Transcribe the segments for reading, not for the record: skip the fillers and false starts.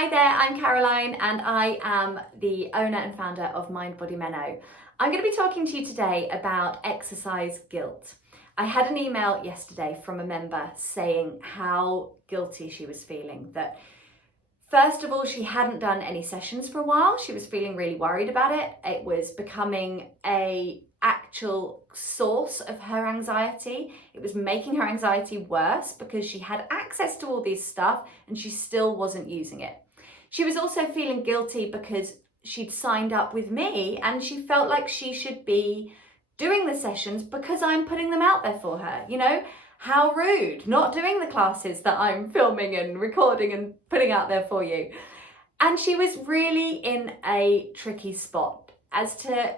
Hi there, I'm Caroline and I am the owner and founder of Mind Body Menno. I'm going to be talking to you today about exercise guilt. I had an email yesterday from a member saying how guilty she was feeling, that first of all, she hadn't done any sessions for a while. She was feeling really worried about it. It was becoming an actual source of her anxiety. It was making her anxiety worse because she had access to all this stuff and she still wasn't using it. She was also feeling guilty because she'd signed up with me and she felt like she should be doing the sessions because I'm putting them out there for her. You know, how rude, not doing the classes that I'm filming and recording and putting out there for you. And she was really in a tricky spot as to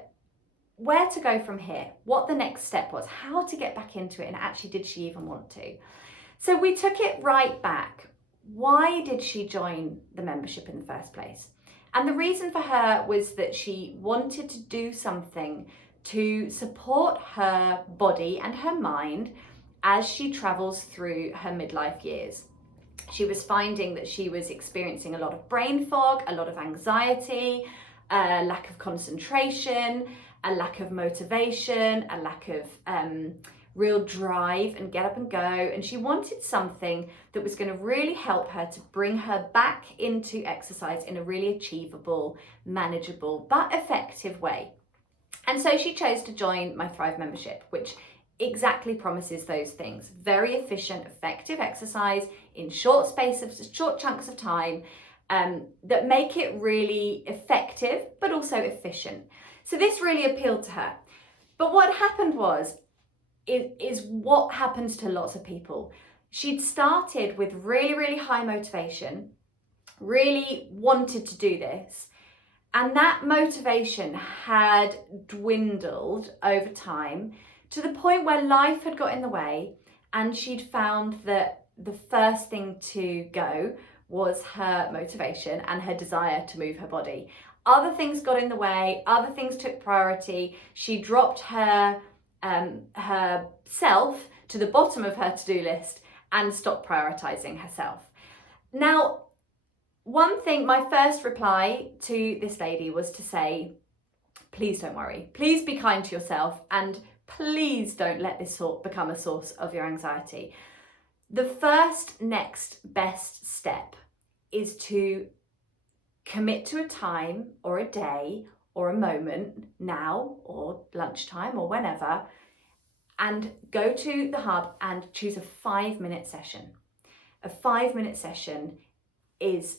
where to go from here, what the next step was, how to get back into it, and actually did she even want to? So we took it right back. Why did she join the membership in the first place? And the reason for her was that she wanted to do something to support her body and her mind as she travels through her midlife years. She was finding that she was experiencing a lot of brain fog, a lot of anxiety, a lack of concentration, a lack of motivation, a lack of real drive and get up and go. And she wanted something that was going to really help her to bring her back into exercise in a really achievable, manageable, but effective way. And so she chose to join my Thrive membership, which exactly promises those things. Very efficient, effective exercise in short chunks of time that make it really effective, but also efficient. So this really appealed to her. But what happened is what happens to lots of people. She'd started with really, really high motivation, really wanted to do this. And that motivation had dwindled over time to the point where life had got in the way and she'd found that the first thing to go was her motivation and her desire to move her body. Other things got in the way, other things took priority. She dropped herself to the bottom of her to-do list and stopped prioritizing herself. Now, one thing, my first reply to this lady was to say, please don't worry. Please be kind to yourself and please don't let this become a source of your anxiety. The first next best step is to commit to a time or a day or a moment now or lunchtime or whenever, and go to the hub and choose a 5-minute session. A 5-minute session is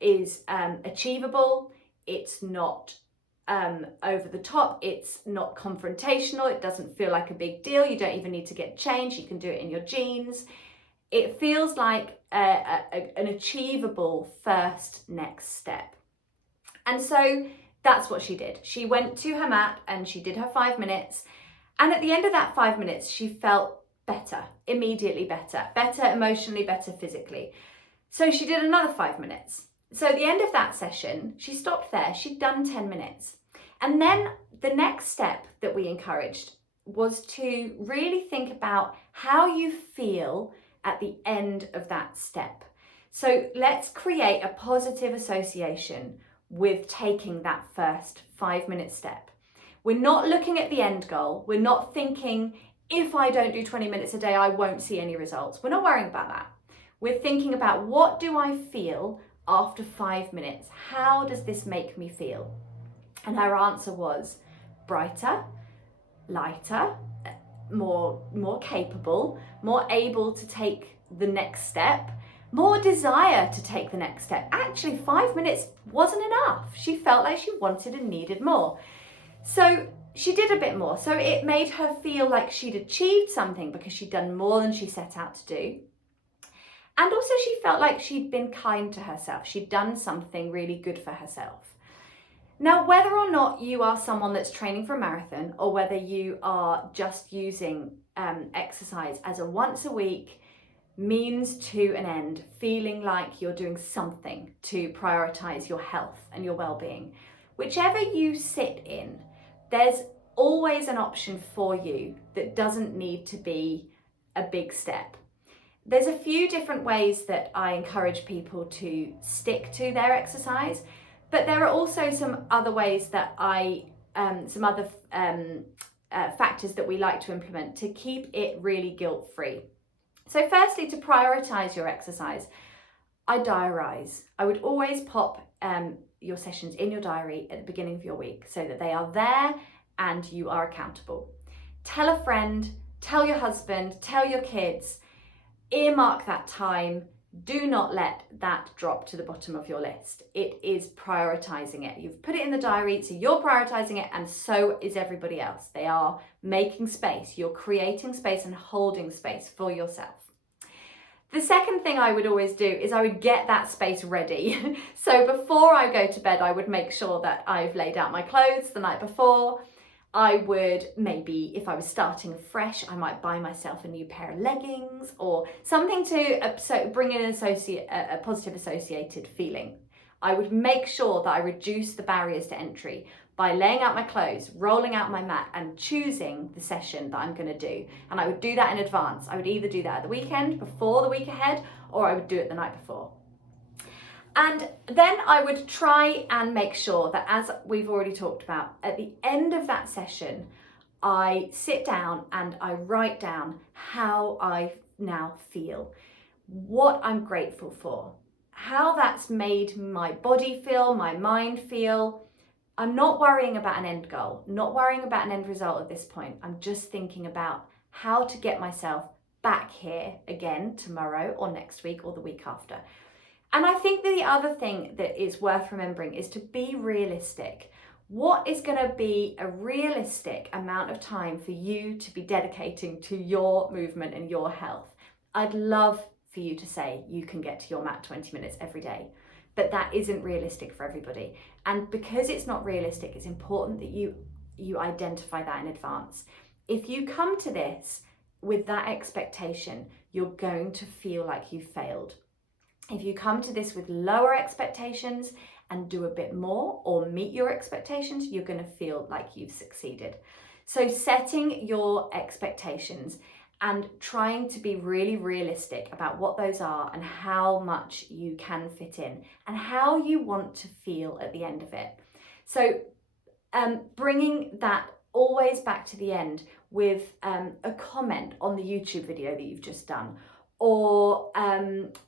achievable. It's not over the top. It's not confrontational. It doesn't feel like a big deal. You don't even need to get changed. You can do it in your jeans. It feels like an achievable first next step. And so that's what she did. She went to her mat and she did her 5 minutes. And at the end of that 5 minutes, she felt better, immediately better emotionally, better physically. So she did another 5 minutes. So at the end of that session, she stopped there. She'd done 10 minutes. And then the next step that we encouraged was to really think about how you feel at the end of that step. So let's create a positive association with taking that first 5-minute step. We're not looking at the end goal. We're not thinking, if I don't do 20 minutes a day, I won't see any results. We're not worrying about that. We're thinking about, what do I feel after 5 minutes? How does this make me feel? And her answer was brighter, lighter, more capable, more able to take the next step, more desire to take the next step. Actually, 5 minutes wasn't enough. She felt like she wanted and needed more. So she did a bit more. So it made her feel like she'd achieved something because she'd done more than she set out to do. And also she felt like she'd been kind to herself. She'd done something really good for herself. Now, whether or not you are someone that's training for a marathon or whether you are just using exercise as a once a week means to an end, feeling like you're doing something to prioritize your health and your well-being, whichever you sit in, there's always an option for you that doesn't need to be a big step. there's a few different ways that I encourage people to stick to their exercise, but there are also some other ways that some other factors that we like to implement to keep it really guilt-free. So firstly, to prioritize your exercise, I diarise. I would always pop your sessions in your diary at the beginning of your week so that they are there and you are accountable. Tell a friend, tell your husband, tell your kids, earmark that time. Do not let that drop to the bottom of your list. It is prioritizing it. You've put it in the diary, so you're prioritizing it, and so is everybody else. They are making space. You're creating space and holding space for yourself. The second thing I would always do is I would get that space ready. So before I go to bed, I would make sure that I've laid out my clothes the night before. I would maybe, if I was starting fresh, I might buy myself a new pair of leggings or something to bring in a positive associated feeling. I would make sure that I reduce the barriers to entry by laying out my clothes, rolling out my mat and choosing the session that I'm going to do. And I would do that in advance. I would either do that at the weekend before the week ahead, or I would do it the night before. And then I would try and make sure that, as we've already talked about, at the end of that session, I sit down and I write down how I now feel, what I'm grateful for, how that's made my body feel, my mind feel. I'm not worrying about an end goal, not worrying about an end result at this point. I'm just thinking about how to get myself back here again tomorrow or next week or the week after. And I think that the other thing that is worth remembering is to be realistic. What is going to be a realistic amount of time for you to be dedicating to your movement and your health? I'd love for you to say you can get to your mat 20 minutes every day, but that isn't realistic for everybody. And because it's not realistic, it's important that you identify that in advance. If you come to this with that expectation, you're going to feel like you failed. If you come to this with lower expectations and do a bit more or meet your expectations, you're going to feel like you've succeeded. So setting your expectations and trying to be really realistic about what those are and how much you can fit in and how you want to feel at the end of it. So bringing that always back to the end with a comment on the YouTube video that you've just done, or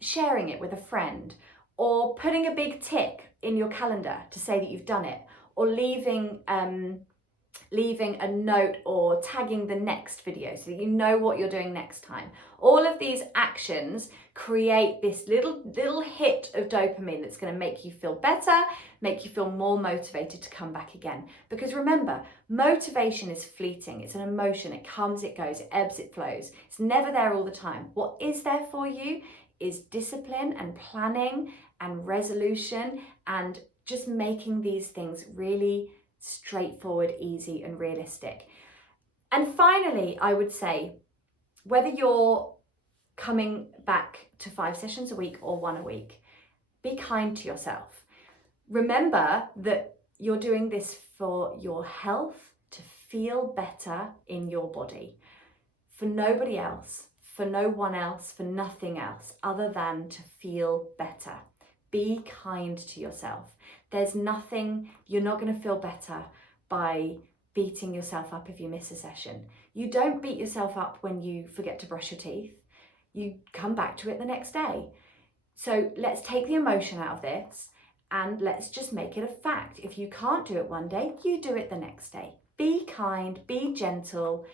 sharing it with a friend, or putting a big tick in your calendar to say that you've done it, or leaving a note or tagging the next video so that you know what you're doing next time. All of these actions create this little hit of dopamine that's going to make you feel better, make you feel more motivated to come back again. Because remember, motivation is fleeting. It's an emotion. It comes, it goes, it ebbs, it flows. It's never there all the time. What is there for you is discipline and planning and resolution and just making these things really straightforward, easy and realistic. And finally, I would say, whether you're coming back to 5 sessions a week or 1 a week, be kind to yourself. Remember that you're doing this for your health, to feel better in your body, for nobody else, for no one else, for nothing else other than to feel better. Be kind to yourself. There's nothing, you're not going to feel better by beating yourself up if you miss a session. You don't beat yourself up when you forget to brush your teeth. You come back to it the next day. So let's take the emotion out of this and let's just make it a fact. If you can't do it one day, you do it the next day. Be kind, be gentle,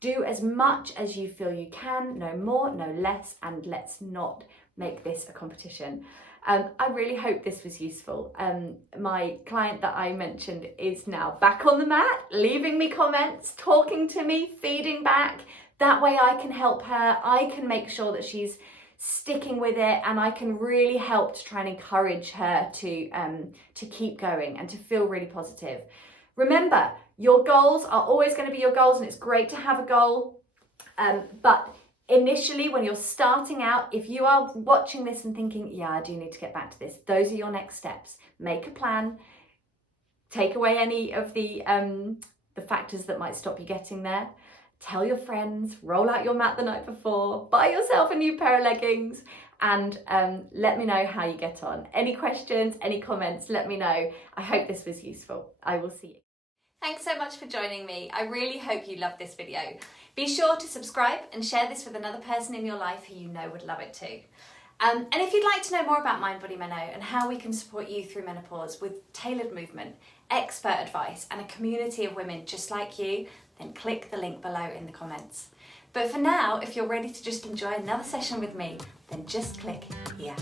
do as much as you feel you can, no more, no less, and let's not make this a competition. I really hope this was useful. My client that I mentioned is now back on the mat, leaving me comments, talking to me, feeding back. That way I can help her, I can make sure that she's sticking with it, and I can really help to try and encourage her to keep going and to feel really positive. Remember, your goals are always going to be your goals, and it's great to have a goal, but initially, when you're starting out, if you are watching this and thinking, yeah, I do need to get back to this, those are your next steps. Make a plan, take away any of the factors that might stop you getting there. tell your friends, roll out your mat the night before, buy yourself a new pair of leggings, and let me know how you get on. Any questions, any comments, let me know. I hope this was useful. I will see you. Thanks so much for joining me. I really hope you loved this video. Be sure to subscribe and share this with another person in your life who you know would love it too. And if you'd like to know more about Mind Body Meno and how we can support you through menopause with tailored movement, expert advice and a community of women just like you, then click the link below in the comments. But for now, if you're ready to just enjoy another session with me, then just click here.